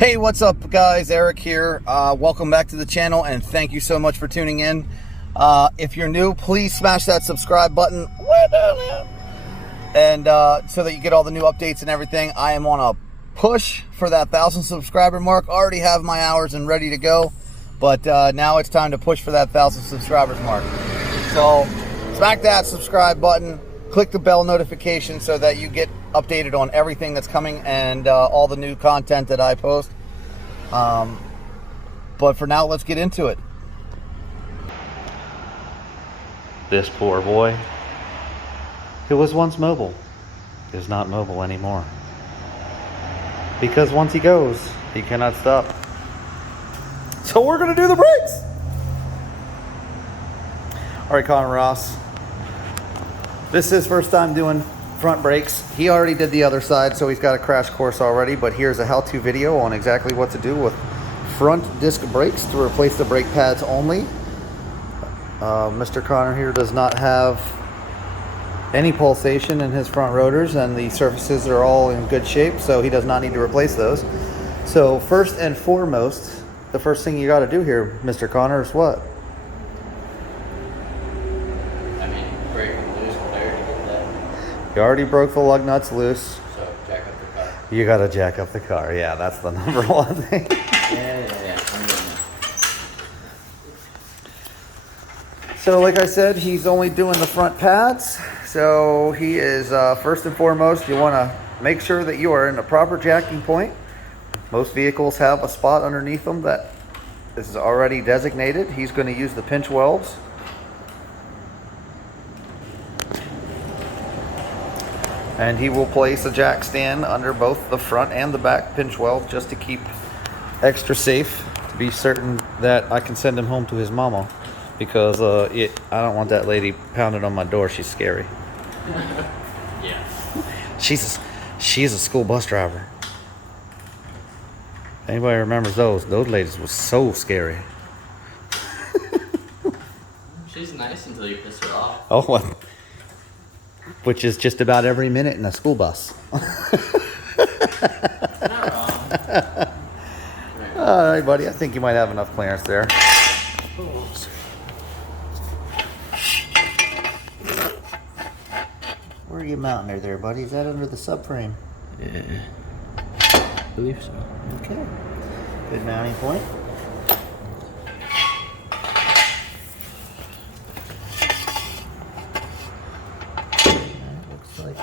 Hey, what's up guys? Eric here. Welcome back to the channel and thank you so much for tuning in. If you're new, please smash that subscribe button and so that you get all the new updates and everything. I am on a push for that 1,000 subscriber mark. Already have my hours and ready to go, but now it's time to push for that 1,000 subscribers mark. So smack that subscribe button, click the bell notification so that you get updated on everything that's coming and all the new content that I post. But for now, let's get into it. This poor boy, who was once mobile, is not mobile anymore. Because once he goes, he cannot stop. So we're gonna do the brakes. All right, Connor Ross. This is his first time doing front brakes. He already did the other side, so he's got a crash course already, but here's a how-to video on exactly what to do with front disc brakes to replace the brake pads only. Mr. Connor here does not have any pulsation in his front rotors, and the surfaces are all in good shape, so he does not need to replace those. So first and foremost, the first thing you got to do here, Mr. Connor, is what? You already broke the lug nuts loose. So jack up the car. You gotta jack up the car. Yeah, that's the number one thing. Yeah. So like I said, he's only doing the front pads. So he is, first and foremost, you wanna make sure that you are in the proper jacking point. Most vehicles have a spot underneath them that is already designated. He's gonna use the pinch welds. And he will place a jack stand under both the front and the back pinch weld just to keep extra safe, to be certain that I can send him home to his mama, because I don't want that lady pounding on my door. She's scary. Yeah. She's a school bus driver. Anybody remembers those ladies were so scary. She's nice until you piss her off. Oh, well. Which is just about every minute in a school bus. Not wrong. All right, buddy. I think you might have enough clearance there. Where are you mounting her there, buddy? Is that under the subframe? Yeah. I believe so. Okay. Good mounting point.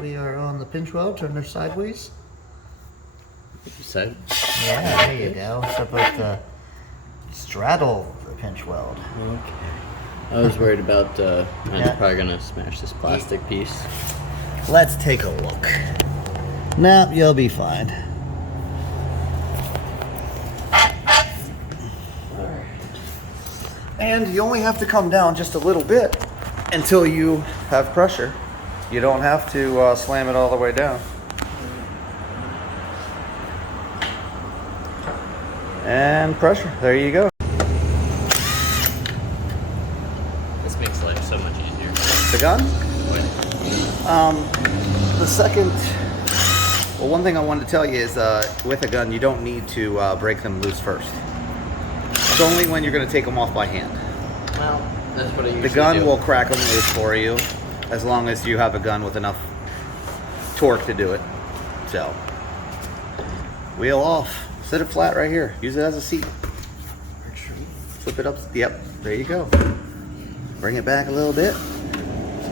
We are on the pinch weld. Turn her sideways. Side? Yeah, there you go. It's supposed to straddle the pinch weld. Okay. I was worried about I'm probably gonna smash this plastic piece. Let's take a look. Nope, you'll be fine. And you only have to come down just a little bit until you have pressure. You don't have to slam it all the way down. And pressure. There you go. This makes life so much easier. The gun? The second... Well, one thing I wanted to tell you is with a gun, you don't need to break them loose first. It's only when you're going to take them off by hand. Well, that's what I usually do. The gun will crack them loose for you, as long as you have a gun with enough torque to do it. So, wheel off. Set it flat right here. Use it as a seat. Flip it up. Yep, there you go. Bring it back a little bit.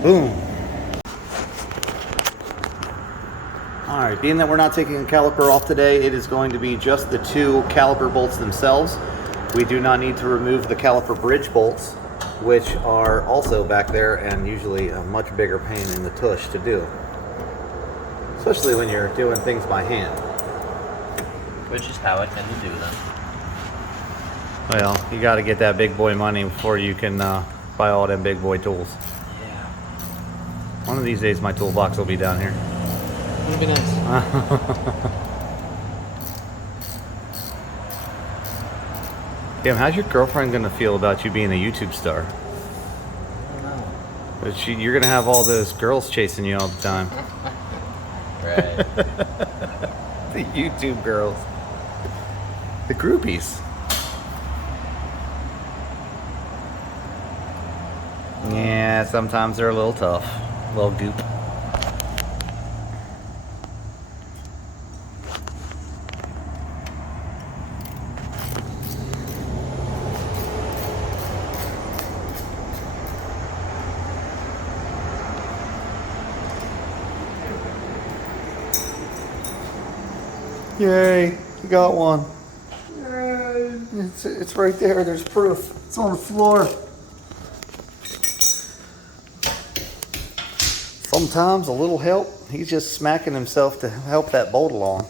Boom. Alright, being that we're not taking a caliper off today, it is going to be just the two caliper bolts themselves. We do not need to remove the caliper bridge bolts, which are also back there and usually a much bigger pain in the tush to do. Especially when you're doing things by hand. Which is how I tend to do them. Well, you got to get that big boy money before you can buy all them big boy tools. Yeah. One of these days my toolbox will be down here. Would be nice. Damn, how's your girlfriend gonna feel about you being a YouTube star? I don't know. But you're gonna have all those girls chasing you all the time. Right. The YouTube girls. The groupies. Yeah, sometimes they're a little tough. A little goop. Yay, you got one. Yay. It's right there, there's proof. It's on the floor. Sometimes a little help, he's just smacking himself to help that bolt along.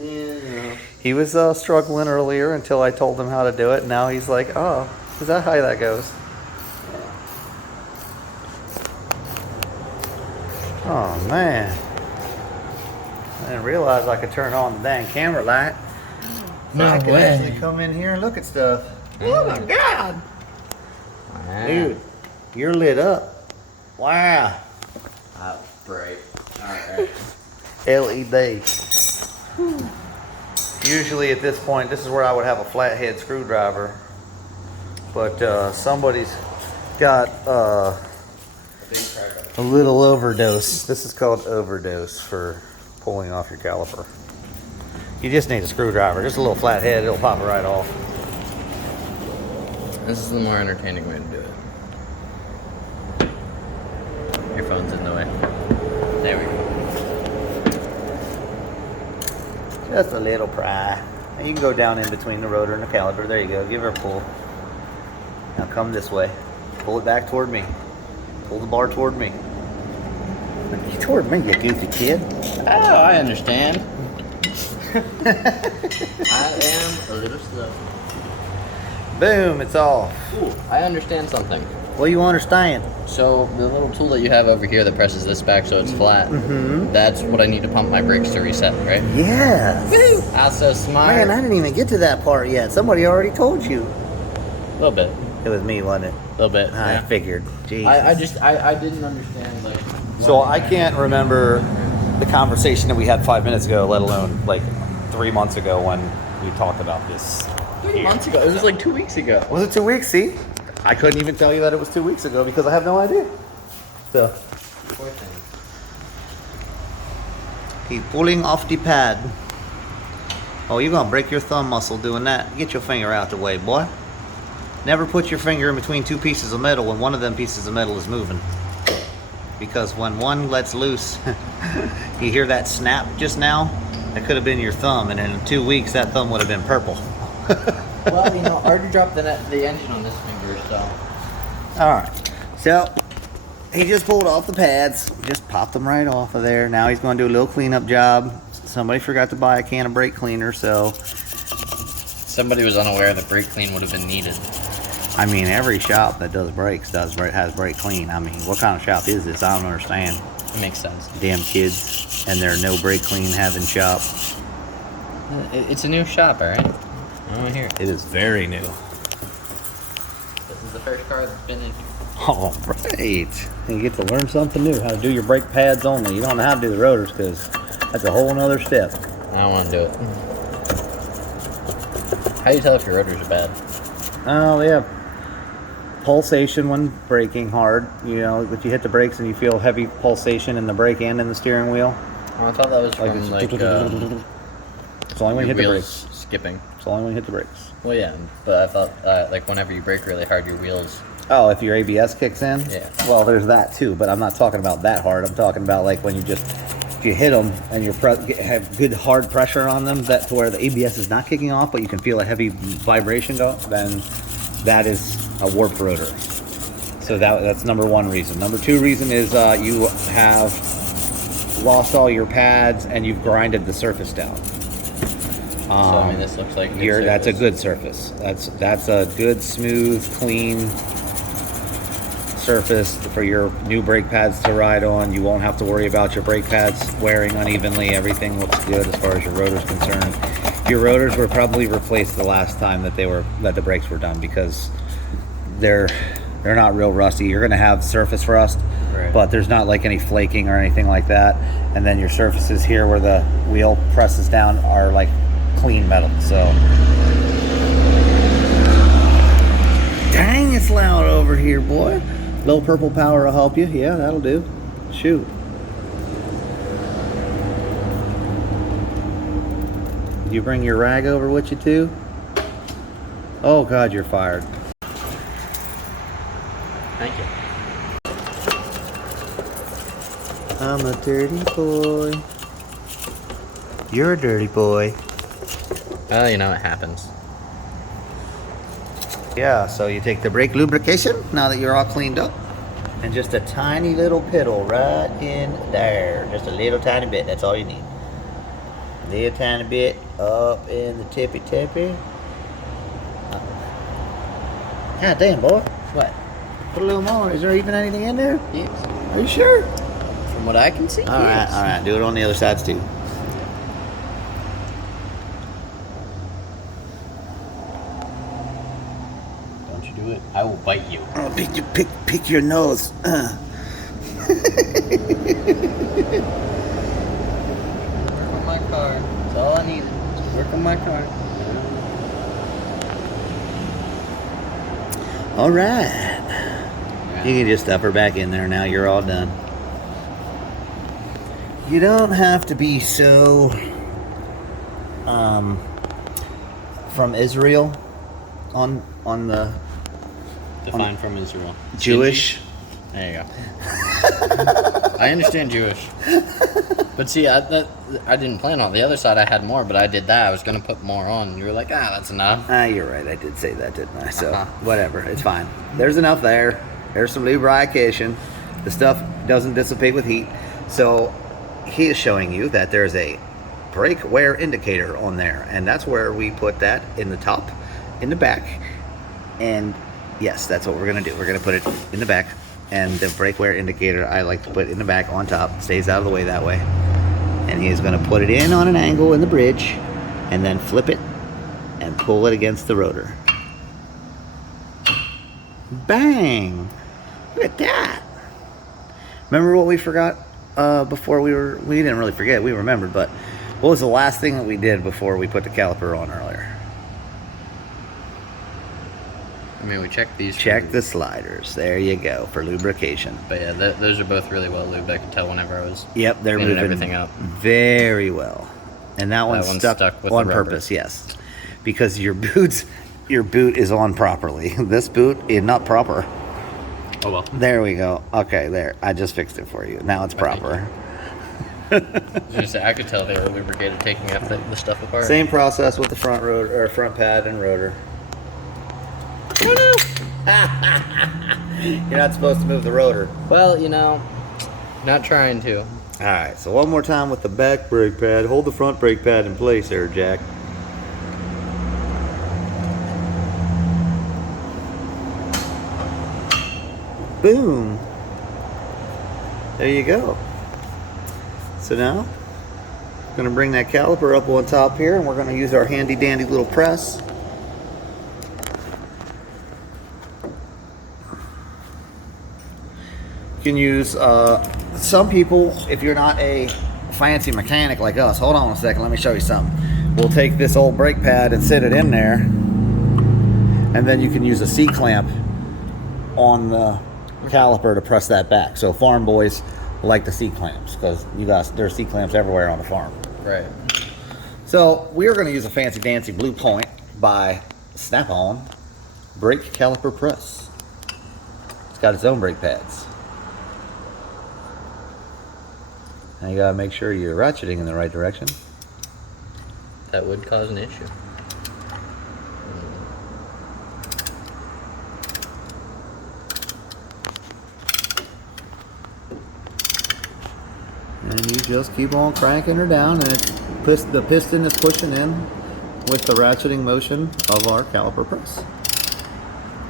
Yeah. He was struggling earlier until I told him how to do it. And now he's like, oh, is that how that goes? Oh, man. I didn't realize I could turn on the dang camera light. So I could actually come in here and look at stuff. Oh, my God. Wow. Dude, you're lit up. Wow. Bright. Alright. LED. Usually at this point, this is where I would have a flathead screwdriver. But somebody's got a little overdose. This is called overdose for pulling off your caliper. You just need a screwdriver, just a little flathead, it'll pop it right off. This is the more entertaining way to do it. Your phone's in the way. There we go. Just a little pry. And you can go down in between the rotor and the caliper. There you go. Give her a pull. Now come this way. Pull it back toward me. Pull the bar toward me. Toward me, you goofy kid. Oh, I understand. I am a little slow. Boom, it's off. Ooh, I understand something. What do you understand? So the little tool that you have over here that presses this back so it's flat, that's what I need to pump my brakes to reset, right? Yes. Woo! I'm so smart. Man, I didn't even get to that part yet. Somebody already told you. A little bit. It was me, wasn't it? A little bit. I figured. Jeez. I didn't understand, like... So I can't remember the conversation that we had 5 minutes ago, let alone like 3 months ago when we talked about this. 3 months ago. It was like 2 weeks ago. Was it 2 weeks? See? I couldn't even tell you that it was 2 weeks ago because I have no idea. So. Poor thing. He's pulling off the pad. Oh, you're gonna break your thumb muscle doing that. Get your finger out the way, boy. Never put your finger in between two pieces of metal when one of them pieces of metal is moving. Because when one lets loose, you hear that snap just now? That could have been your thumb, and in 2 weeks that thumb would have been purple. Well, you know, I already dropped the engine on this finger, so... Alright, so he just pulled off the pads, just popped them right off of there. Now he's going to do a little cleanup job. Somebody forgot to buy a can of brake cleaner, so... Somebody was unaware that brake clean would have been needed. I mean, every shop that does brakes has brake clean. I mean, what kind of shop is this? I don't understand. It makes sense. Damn kids and their no brake clean having shop. It's a new shop, alright? I don't hear it. It is very new. This is the first car that's been in here. All right. You get to learn something new, how to do your brake pads only. You don't know how to do the rotors because that's a whole nother step. I don't want to do it. How do you tell if your rotors are bad? Oh, yeah. Pulsation when braking hard. You know, if you hit the brakes and you feel heavy pulsation in the brake and in the steering wheel. Oh, I thought that was from, It's only when you hit the wheels brakes. skipping. It's only when you hit the brakes. Well, yeah, but I thought, like, whenever you brake really hard, your wheels... Oh, if your ABS kicks in? Yeah. Well, there's that too, but I'm not talking about that hard. I'm talking about like when you just, if you hit them and you have good hard pressure on them, that to where the ABS is not kicking off, but you can feel a heavy vibration go, then that is a warped rotor. So that's number one reason. Number two reason is you have lost all your pads and you've grinded the surface down. So, I mean, this looks like a good That's a surface. good surface. That's a good, smooth, clean surface for your new brake pads to ride on. You won't have to worry about your brake pads wearing unevenly. Everything looks good as far as your rotor's concerned. Your rotors were probably replaced the last time that the brakes were done because they're not real rusty. You're gonna have surface rust, right, but there's not like any flaking or anything like that. And then your surfaces here where the wheel presses down are like clean metal. So, dang, it's loud over here, boy. Low purple power will help you. Yeah, that'll do. Shoot. You bring your rag over with you too? Oh God, you're fired. Thank you. I'm a dirty boy. You're a dirty boy. Well, you know, it happens. Yeah, so you take the brake lubrication, now that you're all cleaned up, and just a tiny little piddle right in there. Just a little tiny bit, that's all you need. Little tiny bit up in the tippy. God damn, boy. What? Put a little more. Is there even anything in there? Yes. Are you sure? From what I can see, Alright, alright. Do it on the other sides too. Don't you do it? I will bite you. Oh, pick your nose. Work on my car. That's all I needed. Just work on my car. Alright. You can just stuff her back in there now. You're all done. You don't have to be so from Israel on the Define from Israel. Jewish. There you go. I understand Jewish. But see, I didn't plan on it. The other side I had more, but I did that. I was going to put more on. You were like, that's enough. You're right. I did say that, didn't I? So, whatever. It's fine. There's enough there. There's some lubrication. The stuff doesn't dissipate with heat. So, he is showing you that there's a brake wear indicator on there. And that's where we put that in the top, in the back. And, yes, that's what we're going to do. We're going to put it in the back. And the brake wear indicator, I like to put in the back on top. Stays out of the way that way. And he's going to put it in on an angle in the bridge and then flip it and pull it against the rotor. Bang! Look at that. Remember what we forgot before we didn't really forget, we remembered, but what was the last thing that we did before we put the caliper on earlier? I mean, we checked these. Check the sliders. There you go, for lubrication. But yeah, those are both really well lubed. I could tell whenever I was Yep, they're cleaning moving everything up. very well. And that one's stuck with on the rubber. purpose, yes. Because your boot is on properly. This boot is not proper. Oh well. There we go. Okay, there. I just fixed it for you. Now it's proper. I was gonna say, I could tell they were lubricated taking the stuff apart. Same process with the front rotor or front pad and rotor. You're not supposed to move the rotor. Well, you know, not trying to. Alright, so one more time with the back brake pad. Hold the front brake pad in place there, Jack. Boom. There you go. So now, I'm going to bring that caliper up on top here, and we're going to use our handy dandy little press. You can use, some people, if you're not a fancy mechanic like us, hold on a second, let me show you something. We'll take this old brake pad and sit it in there, and then you can use a C-clamp on the caliper to press that back. So farm boys like the C-clamps, because there's C-clamps everywhere on the farm. Right. So we're going to use a fancy dancy Blue Point by Snap-on brake caliper press. It's got its own brake pads. Now you gotta make sure you're ratcheting in the right direction. That would cause an issue. And you just keep on cranking her down, and the piston is pushing in with the ratcheting motion of our caliper press.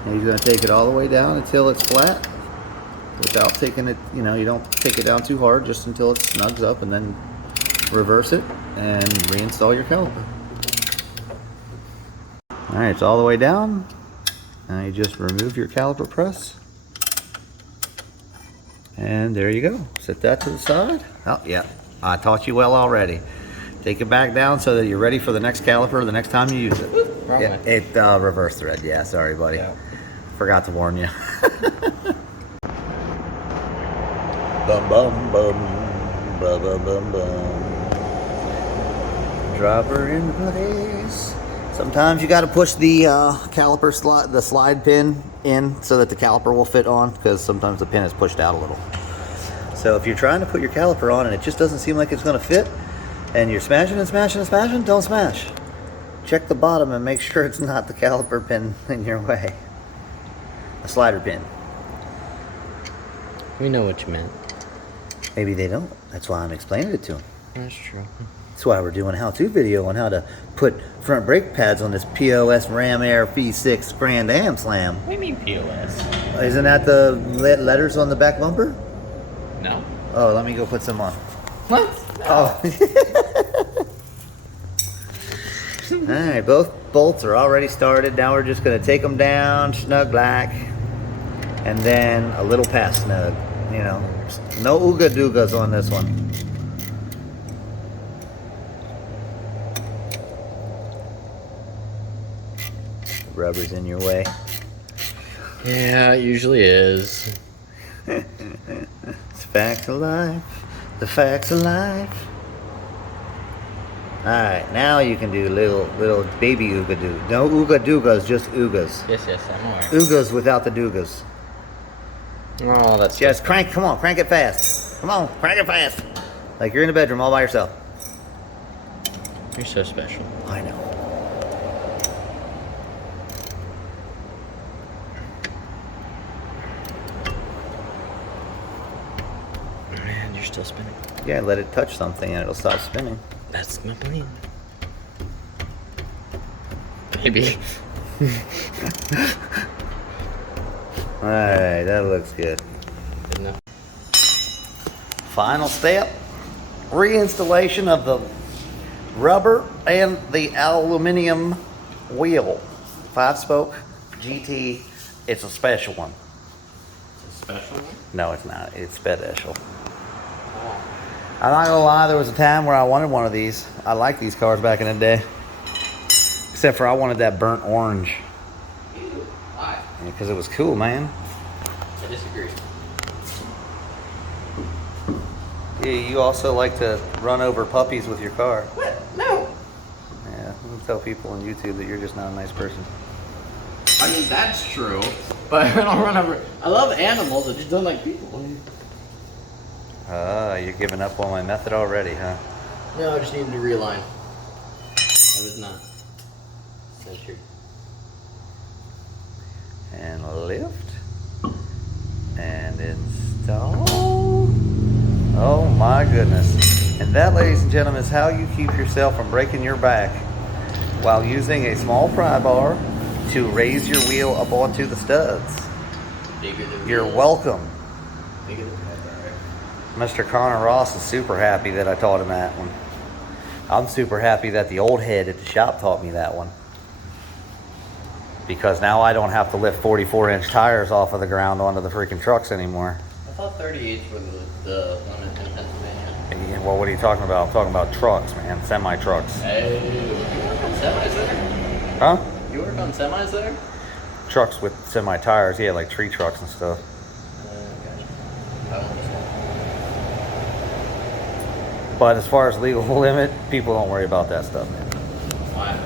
And you're gonna take it all the way down until it's flat, without taking it, you don't take it down too hard, just until it snugs up, and then reverse it and reinstall your caliper. Alright, it's all the way down. Now you just remove your caliper press. And there you go. Set that to the side. Oh, yeah. I taught you well already. Take it back down so that you're ready for the next caliper the next time you use it. Wrong way. It reverse thread. Yeah, sorry, buddy. Yeah. Forgot to warn you. Bum bum bum, bum bum bum bum. Drop her in place. Sometimes you got to push the caliper slide pin in so that the caliper will fit on, because sometimes the pin is pushed out a little. So if you're trying to put your caliper on and it just doesn't seem like it's going to fit, and you're smashing and smashing and smashing, don't smash. Check the bottom and make sure it's not the caliper pin in your way. A slider pin. We know what you meant. Maybe they don't. That's why I'm explaining it to them. That's true. That's why we're doing a how-to video on how to put front brake pads on this POS Ram Air V6 Grand Am Slam. What do you mean POS? Isn't that the letters on the back bumper? No. Oh, let me go put some on. What? Oh. Alright, both bolts are already started. Now we're just going to take them down, snug like, and then a little past snug. You know, no ooga doogas on this one. Rubber's in your way. Yeah, it usually is. It's facts of life. The facts of life. Alright, now you can do little baby ooga doo. No ooga doogas, just oogas. Yes, I'm aware. Oogas without the doogas. Oh, that's Just crank it fast. Come on, crank it fast. Like you're in the bedroom all by yourself. You're so special. I know. Man, you're still spinning. Yeah, let it touch something and it'll stop spinning. That's my plan. Maybe. Alright, that looks good. Good enough. Final step, reinstallation of the rubber and the aluminum wheel. 5-spoke GT. It's a special one. It's a special one? No, it's not. It's special. I'm not gonna lie, there was a time where I wanted one of these. I liked these cars back in the day. Except for I wanted that burnt orange. Why? Because it was cool, man. I disagree. Yeah, you also like to run over puppies with your car. What? No. Yeah, you tell people on YouTube that you're just not a nice person. I mean, that's true, but I don't run over. I love animals, I just don't like people. You're giving up on my method already, huh? No, I just needed to realign. I was not centered. And lift. And install. Oh my goodness. And that, ladies and gentlemen, is how you keep yourself from breaking your back while using a small pry bar to raise your wheel up onto the studs. You're welcome. Bigger than Mr. Connor Ross is super happy that I taught him that one. I'm super happy that the old head at the shop taught me that one. Because now I don't have to lift 44-inch tires off of the ground onto the freaking trucks anymore. I thought 38s were the limit in Pennsylvania. Yeah, well, what are you talking about? I'm talking about trucks, man. Semi-trucks. Hey, you work on semis there? Huh? You work on semis there? Trucks with semi-tires, yeah, like tree trucks and stuff. Gotcha. But as far as legal limit, people don't worry about that stuff, man. Why?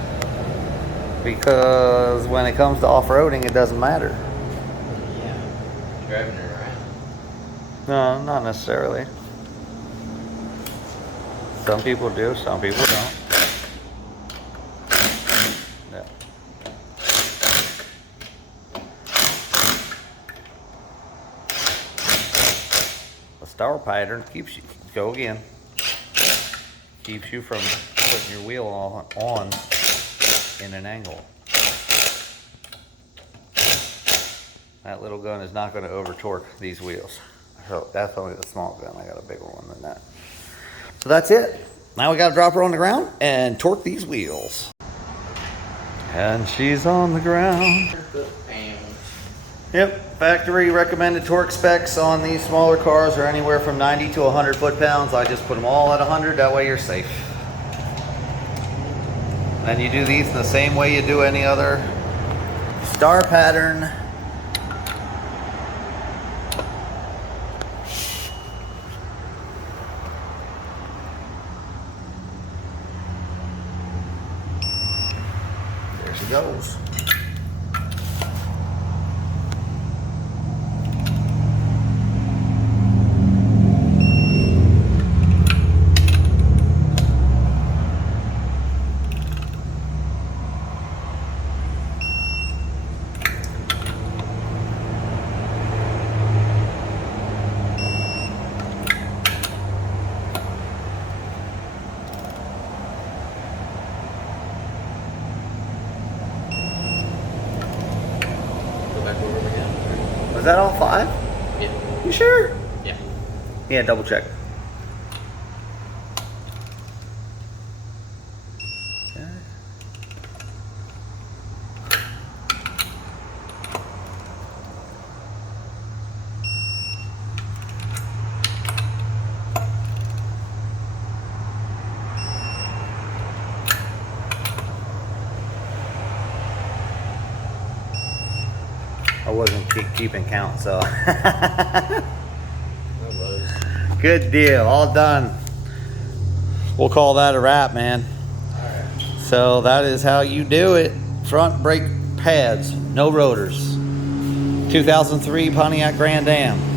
Because when it comes to off-roading, it doesn't matter. Yeah. You're driving it around. No, not necessarily. Some people do, some people don't. Yeah. The star pattern keeps you, go again, keeps you from putting your wheel on in an angle. That little gun is not going to over torque these wheels. So that's only the small gun. I got a bigger one than that. So that's it. Now we got to drop her on the ground and torque these wheels. And she's on the ground. Yep, factory recommended torque specs on these smaller cars are anywhere from 90 to 100 foot-pounds. I just put them all at 100, that way you're safe. Then you do these in the same way you do any other star pattern. There she goes. Was that all 5? Yeah. You sure? Yeah. Yeah, double check. Okay. I wasn't keeping count, so. I was. Good deal, all done. We'll call that a wrap, man. Alright. So that is how you do it. Front brake pads, no rotors. 2003 Pontiac Grand Am.